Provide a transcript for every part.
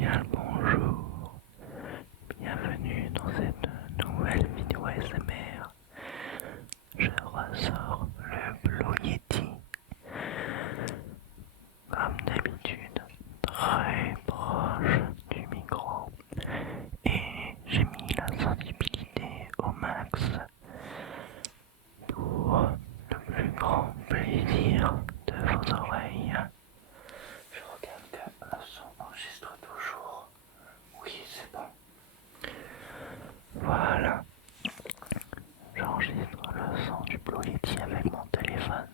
cordial bonjour, bienvenue dans cette nouvelle vidéo ASMR. Je ressors le Blue Yeti, comme d'habitude, très proche du micro, et j'ai mis la sensibilité au max pour le plus grand plaisir de vos oreilles. Je regarde que le son enregistre toujours. Oui, c'est bon. Voilà. J'enregistre le son du Blue Yeti avec mon téléphone.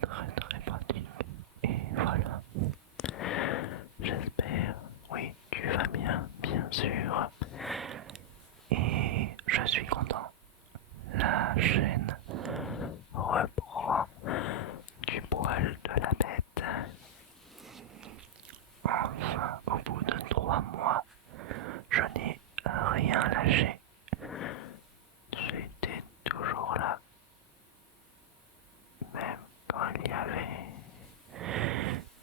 Très pratique. Et voilà. J'espère, oui, tu vas bien sûr. Et je suis content. La chaîne reprend du poil de la bête. Enfin, au bout de 3 mois, je n'ai rien lâché. J'étais toujours là, même quand il y avait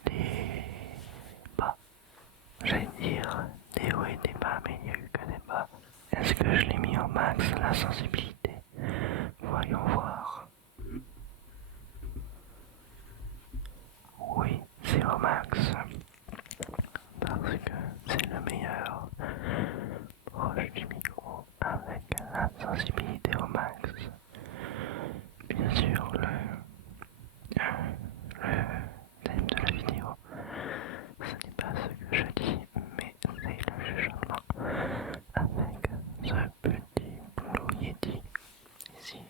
des bas. J'allais dire des hauts et des bas, mais il n'y a eu que des bas. Est-ce que je l'ai mis au max la sensibilité? Voyons voir. Oui, c'est au max. Parce que c'est le meilleur. Proche du micro avec la sensibilité au max. Bien sûr, le thème de la vidéo, ce n'est pas ce que je dis, mais c'est le chuchotement avec ce petit Blue Yeti ici.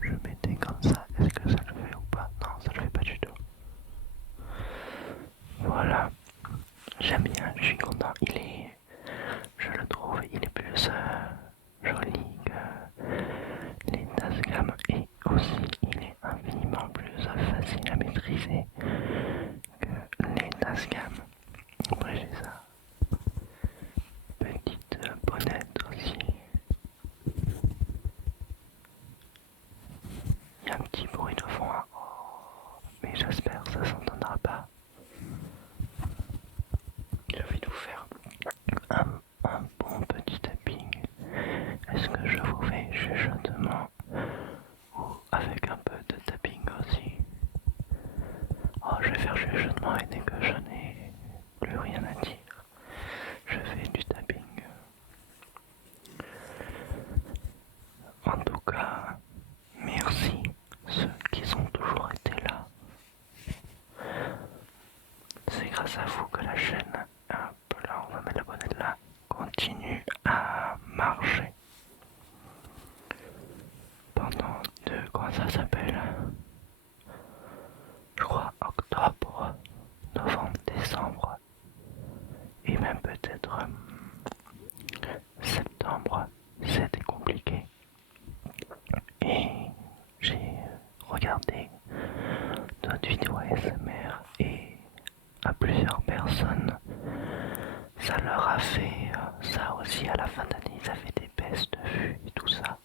Je mettais comme ça, est-ce que ça le fait ou pas? Non, ça le fait pas du tout. Voilà, j'aime bien, je suis content. Je le trouve, il est plus joli que les Tascam et aussi il est infiniment plus facile à maîtriser que les Tascam. Après j'ai ça. Petite bonnette aussi. Il y a un petit bruit de fond, hein. Mais j'espère que ça s'entendra pas. J'ai envie de vous faire un bon petit tapping. Est-ce que je vous fais chuchotement ou avec un peu de tapping aussi? Oh, je vais faire chuchotement et dès que je n'ai plus rien à dire, je fais du tapping. En tout cas, merci ceux qui ont toujours été là. C'est grâce à vous que la chaîne, hop là, on va mettre la bonnette là, continue à marcher. Pendant comment ça s'appelle? Je crois octobre, novembre, décembre, et même peut-être septembre, c'était compliqué. Et j'ai regardé d'autres vidéos ASMR et à plusieurs personnes, ça leur a fait ça aussi à la fin d'année, ils avaient des baisses de vues et tout ça.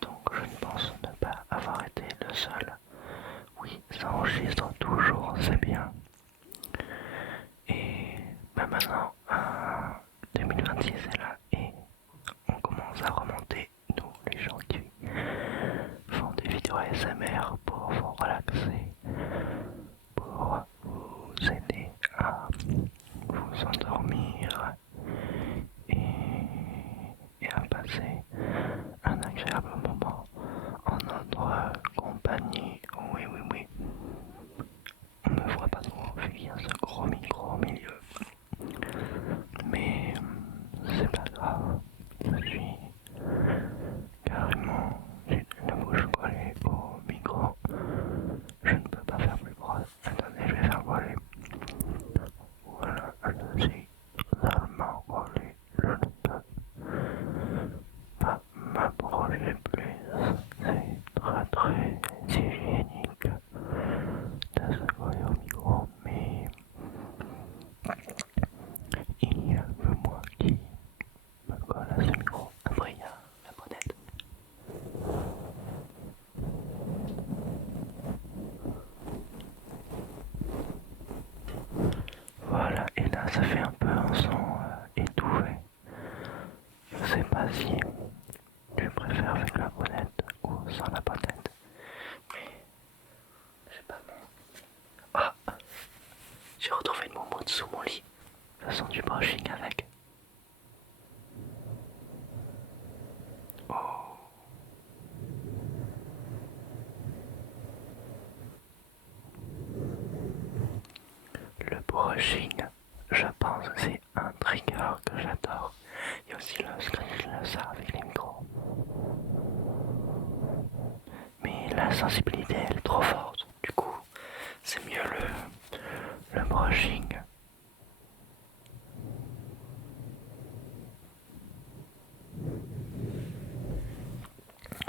Donc je ne pense ne pas avoir été le seul. Oui, ça enregistre toujours, c'est bien. Et maintenant, 2026 est là et on commence à remonter, nous les gens qui font des vidéos ASMR pour vous relaxer, pour vous aider à vous endormir et à passer un agréable moment en notre compagnie. Oui, oui, oui. On me voit pas trop vu qu'il y a ce gros micro au milieu. Mais c'est pas grave. Je suis carrément, j'ai la bouche collée au micro. au-dessous de mon lit, faisant du brushing avec. Oh. Le brushing, je pense que c'est un trigger que j'adore. Il y a aussi le scratch avec les micros. Mais la sensibilité elle est trop forte. Du coup, c'est mieux le brushing.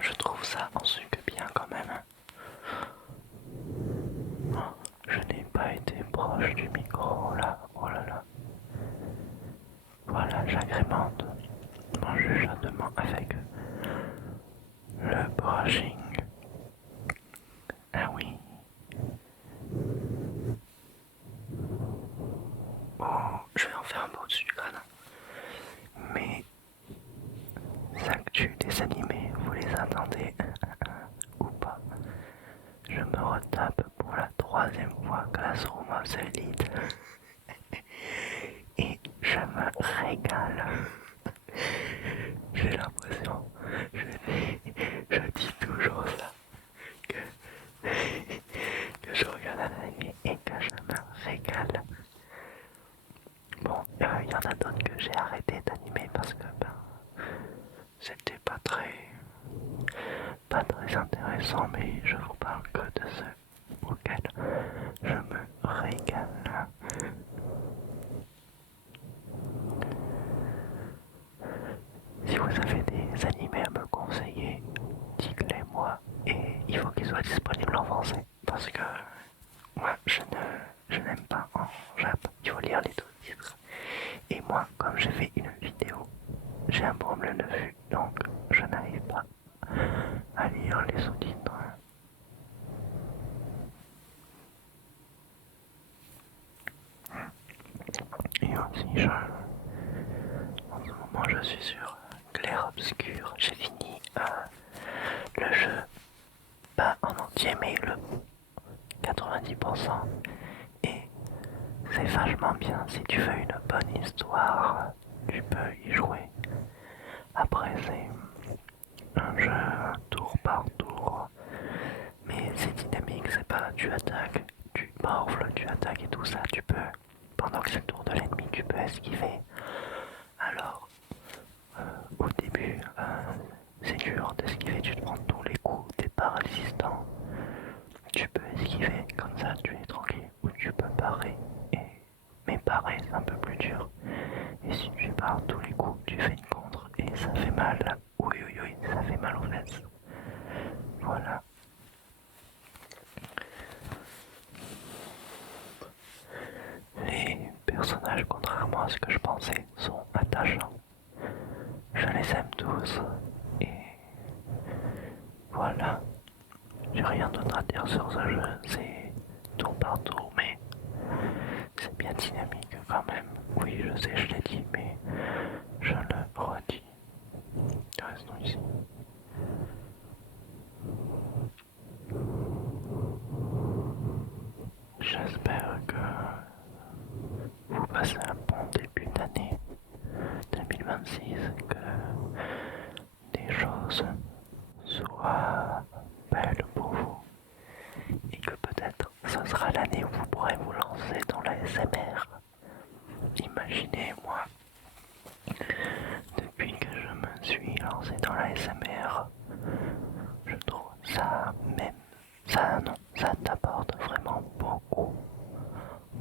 Je trouve ça en sucre bien quand même. Je n'ai pas été proche du micro là. Oh là là. Voilà, j'agrémente mon chuchotement avec le brushing. Ah oui. Oh, je vais en faire un beau dessus du crâne. Mais actus des animés, vous les attendez ou pas? Je me retape pour la 3e fois Classroom of the Elite et je me régale. J'ai l'impression, je dis toujours ça, que je regarde un anime et que je me régale. Bon, il y en a d'autres que j'ai arrêté d'animer parce que c'était pas très intéressant, mais je vous parle que de ceux auxquels je me régale. Si vous avez des animés à me conseiller, dites-les moi et il faut qu'ils soient disponibles en français parce que moi je n'aime pas en jap, il faut lire les sous-titres. Et moi, comme j'ai fait une vidéo, j'ai un problème de vue, donc je n'arrive pas à lire les sous-titres. Et aussi, en ce moment, je suis sur Clair Obscur. J'ai fini le jeu, pas en entier, mais le 90%. Et c'est vachement bien. Si tu veux une bonne histoire, tu peux y jouer. Après, c'est un jeu tour par tour, mais c'est dynamique, c'est pas tu attaques, tu morfles, tu attaques et tout ça, tu peux, pendant que c'est le tour de l'ennemi, tu peux esquiver. Alors, au début, c'est dur d'esquiver, tu te prends tous les coups, t'es pas résistant. Tu peux esquiver, comme ça tu es tranquille, ou tu peux parer, mais parer c'est un peu plus dur. Et si tu pars tous les coups, tu fais une contre et ça fait mal. Oui, oui, oui, ça fait mal aux fesses. Voilà. Les personnages, contrairement à ce que je pensais, sont attachants. Je les aime tous. Et voilà. J'ai rien d'autre à dire sur ce jeu. C'est tour par tour, mais c'est bien dynamique quand même. Oui, je sais, je l'ai dit, mais je le redis. Restons ici. J'espère que vous passez un bon début d'année 2026, que des choses soient belles pour vous et que peut-être ce sera l'année où vous pourrez vous lancer dans la SMR. Imaginez, moi, depuis que je me suis lancé dans la SMR, je trouve ça même, ça non, ça t'apporte vraiment beaucoup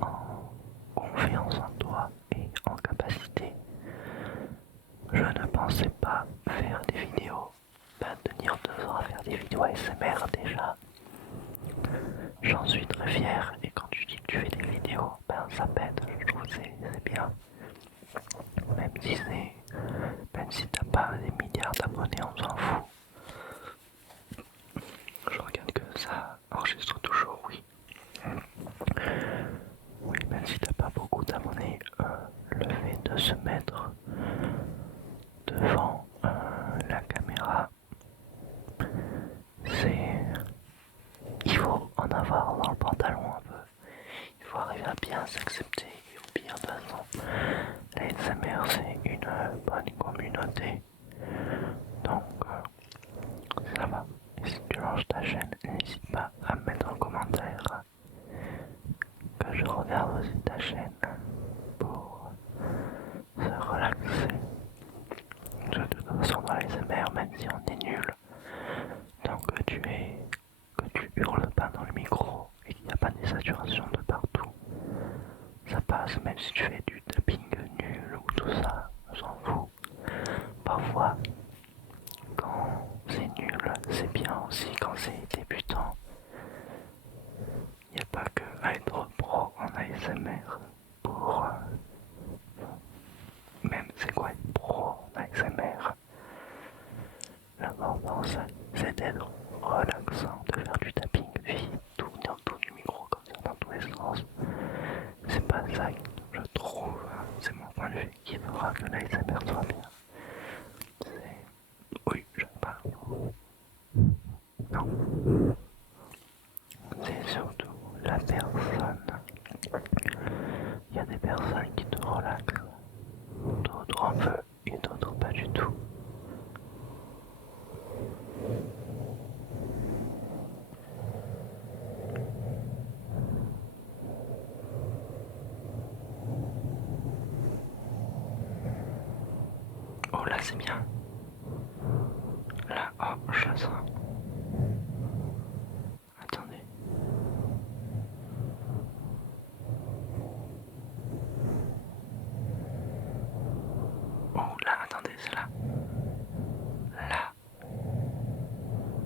en confiance en toi et en capacité. Je ne pensais pas faire des vidéos, tenir 2 ans à faire des vidéos ASMR déjà. J'en suis très fier et quand tu dis que tu fais des vidéos, ça pète, je trouve que c'est bien. Même si t'as pas des milliards d'abonnés, on s'en fout. Je regarde que ça enregistre toujours, oui. Oui, même si t'as pas beaucoup d'abonnés, le fait de se mettre devant la caméra, il faut en avoir dans le pantalon un peu. Il faut arriver à bien s'accepter Puis de toute façon, l'ASMR c'est une bonne communauté. Donc ça va. Et si tu lances ta chaîne, n'hésite pas à me mettre en commentaire que je regarde aussi ta chaîne pour se relaxer. De toute façon dans l'ASMR, même si on est nul, tant que tu hurles pas dans le micro et qu'il n'y a pas des saturations de partout, ça passe. Même si tu fais du tapping nul ou tout ça, on s'en fout. Parfois, quand c'est nul, c'est bien aussi quand c'est débutant. Il n'y a pas que à être pro en ASMR pour... même c'est quoi être pro en ASMR? L'important c'est d'être relaxant, de faire du tapping vite, tourner autour du micro comme ça dans tous les sens. C'est pas ça, je trouve, c'est mon point de vue qui fera que l'ASMR soit bien. C'est... Oui, je parle. Non. C'est surtout la personne. Il y a des personnes qui te relaxent, d'autres un peu et d'autres pas du tout. Oh là c'est bien. Là, oh je la sens. Attendez. Oh là, attendez, c'est là. Là.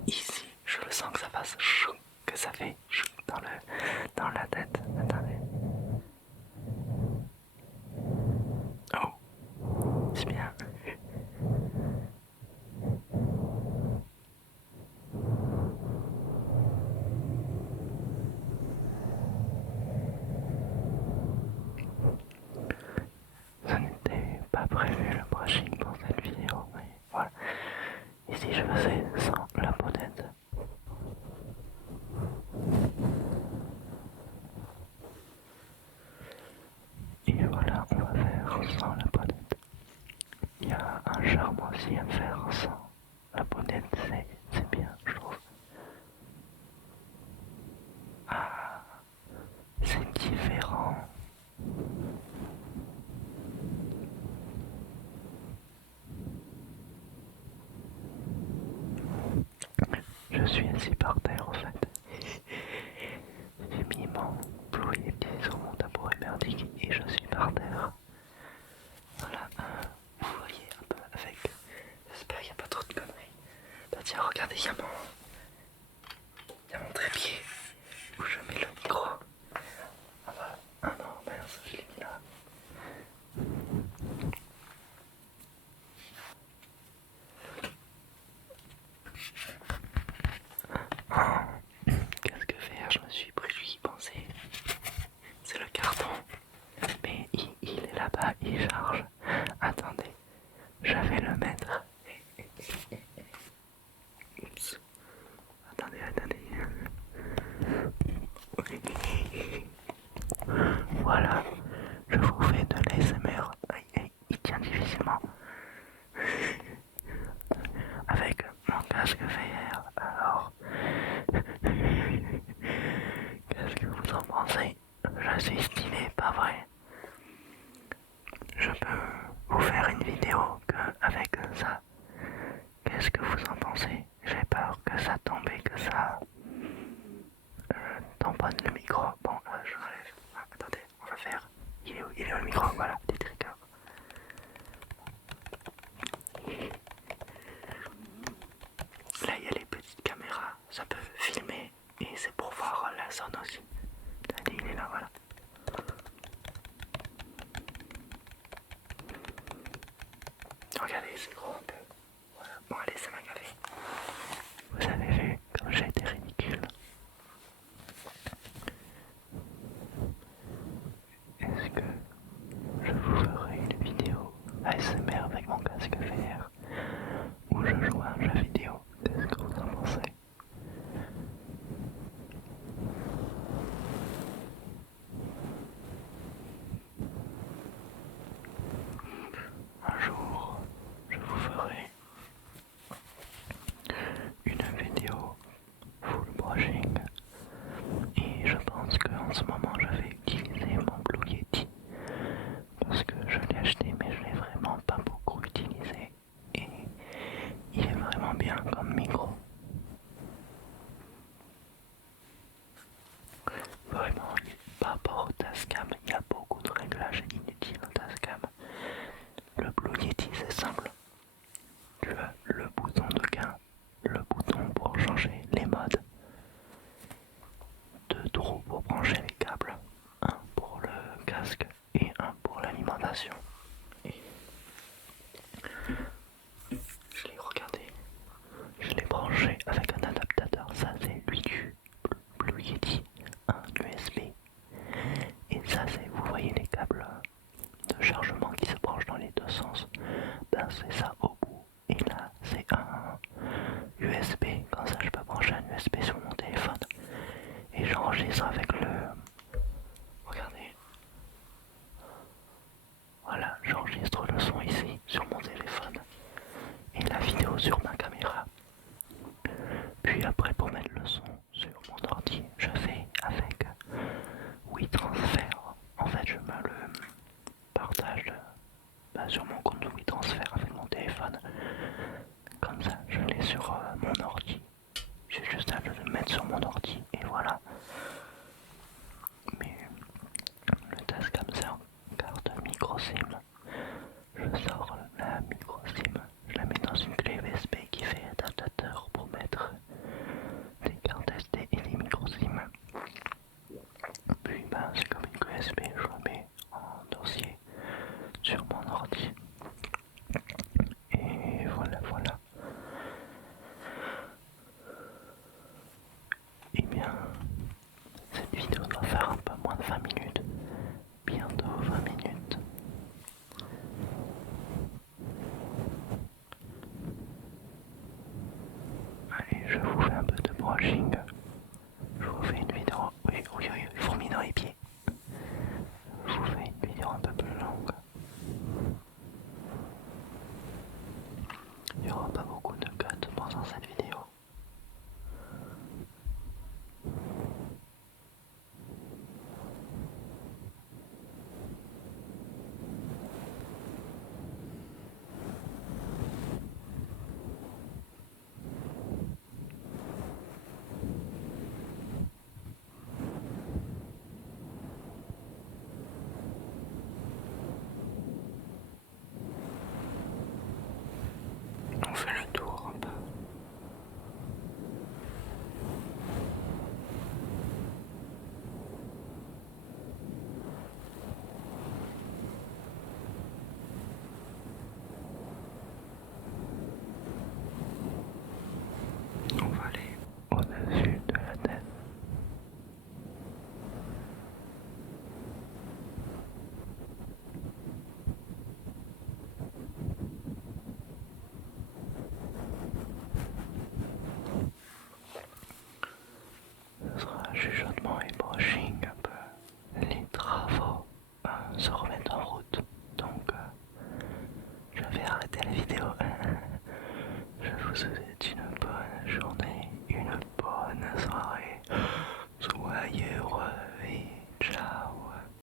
Ici, je le sens que ça fasse chou, que ça fait chou dans la tête. Attendez. Oh, c'est bien. Ce n'était pas prévu le brushing pour cette vidéo, mais voilà. Ici je faisais sans la bonnette. Et voilà, on va faire sans la bonnette. Il y a un charme aussi à faire sans la bonnette, c'est bien, je trouve. Ah, c'est différent. Je suis assis par terre en fait. J'ai mis mon plouier sur mon tabouret merdique et je suis par terre. Voilà, vous voyez un peu avec. J'espère qu'il n'y a pas trop de conneries. Bah tiens, regardez, il y a mon trépied où je mets le micro. Ah bah, ah non, mince, je l'ai mis là. Qu'est-ce que faire? Je me suis pris lui penser. C'est le carton. Mais il est là-bas, il charge. Attendez, je vais le mettre. Oups. Attendez. Voilà, je vous fais de l'ASMR. Il tient difficilement. Avec mon casque VR. Alors, qu'est-ce que vous en pensez? Je suis stylé, pas vrai? Je peux vous faire une vidéo avec ça. Qu'est-ce que vous en pensez? J'ai peur que ça tombe et que ça tamponne le micro. Bon, je l'enlève. Ah, attendez, on va faire. Il est où le micro? Voilà, des triggers. Là, il y a les petites caméras. Ça peut filmer et c'est pour voir la zone aussi. Allez, il est là, voilà. Regardez, c'est gros un peu. Voilà. Bon, allez, ça m'a gavé. Vous avez vu comme j'ai été ridicule? Est-ce que je vous ferai une vidéo ASMR avec mon casque VR où je joue à un jeu vidéo? Qu'est-ce que vous en pensez? en ce moment je vais utiliser mon Blue Yeti parce que je l'ai acheté mais je l'ai vraiment pas beaucoup utilisé et il est vraiment bien comme micro. Vraiment, par rapport au Tascam, il y a beaucoup de réglages inutiles au Tascam. Le Blue Yeti c'est simple. Tu as le bouton de gain, le bouton pour changer les modes, deux trous pour brancher les câbles, un pour le casque et un pour l'alimentation. Et je l'ai regardé, je l'ai branché avec un adaptateur, ça c'est lui du Blue Yeti, un USB. Et ça c'est, vous voyez les câbles de chargement qui se branchent dans les deux sens, ben c'est ça au bout. Et là c'est un USB, comme ça je peux brancher un USB sur mon téléphone et j'enregistre avec le... Regardez. Voilà, j'enregistre le son ici sur mon téléphone et la vidéo sur ma caméra. Puis après pour mettre le son sur mon ordi, je fais avec WeTransfer. En fait je me le partage sur mon compte WeTransfer avec mon téléphone. Comme ça je l'ai sur mon ordi. J'ai juste à le mettre sur mon ordi et voilà. Mais le Tascam c'est en carte micro SIM. Je sors la micro SIM, je la mets dans une clé USB qui fait adaptateur pour mettre des cartes SD et des micro SIM. Puis c'est comme une clé USB, je la mets en dossier sur mon ordi. Et voilà, voilà. Et bien, cette vidéo doit faire un peu moins de 20 minutes. Bientôt 20 minutes. Allez, je vous fais un peu de brushing. Je vous fais une vidéo. Oui, oui, oui, fourmis dans les pieds. Je vous fais une vidéo un peu plus longue. Il n'y aura pas beaucoup de cuts pendant cette vidéo. On fait le tour un peu. On va aller au-dessus de la tête. Ce sera chuchotement et brushing un peu. Les travaux se remettent en route. Donc je vais arrêter la vidéo. Je vous souhaite